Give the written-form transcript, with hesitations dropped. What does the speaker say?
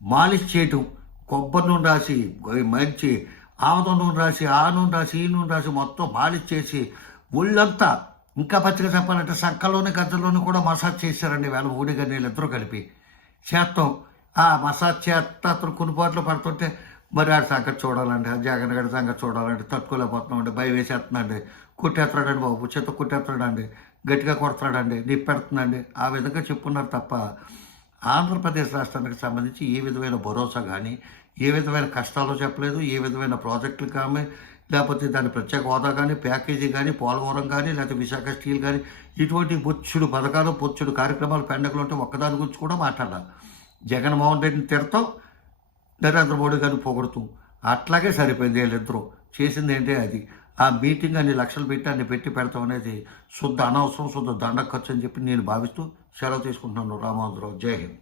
మాలిష్ చేయటం, కొబ్బరి నూనె రాసి, మంచి ఆముదం నూనె రాసి, ఆ నూనె రాసి, ఈ నూనె రాసి మొత్తం మాలిష్ చేసి ఒళ్ళంతా, ఇంకా పచ్చిగా చెప్పాలంటే సంకలోని గజ్జలోని కూడా మసాజ్ చేశారండి వేళ ఊడిగా నీళ్ళిద్దరూ కలిపి చేత్తాం. ఆ మసాజ్ చేస్తా అతను కొనుపాట్లు పడుతుంటే మరి ఆడి సంగతి చూడాలండి, ఆ జగన్ గడి సంగతి చూడాలండి, తట్టుకోలేకపోతున్నామండి, భయం వేసేస్తుందండి, కొట్టేస్తున్నాడండి బాబు, చేత కొట్టేస్తున్నాడండి, గట్టిగా కొడుతున్నాడండి, నిప్పెడుతుందండి, ఆ విధంగా చెప్పున్నారు తప్ప ఆంధ్రప్రదేశ్ రాష్ట్రానికి సంబంధించి ఏ విధమైన భరోసా కానీ, ఏ విధమైన కష్టాలు చెప్పలేదు, ఏ విధమైన ప్రాజెక్టులు కానీ, లేకపోతే దాని ప్రత్యేక హోదా కానీ, ప్యాకేజీ కానీ, పోలవరం కానీ, లేకపోతే విశాఖ స్టీల్ కానీ, ఇటువంటి బొచ్చుడు పథకాలు, బొచ్చుడు కార్యక్రమాలు పండుగలు ఉంటే ఒక్కదాని గురించి కూడా మాట్లాడాలి. జగన్మోహన్ రెడ్డిని తిడతాం, నరేంద్ర మోడీ గారిని పొగుడుతూ అట్లాగే సరిపోయింది. వీళ్ళిద్దరూ చేసింది ఏంటి అది. ఆ మీటింగ్ అన్ని లక్షలు పెట్టి అన్ని పెట్టి పెడతాం అనేది శుద్ధ అనవసరం, శుద్ధ దండ ఖర్చు అని చెప్పి నేను భావిస్తూ సెలవు తీసుకుంటున్నాను. రామాంధ్రరావు, జై హింద్.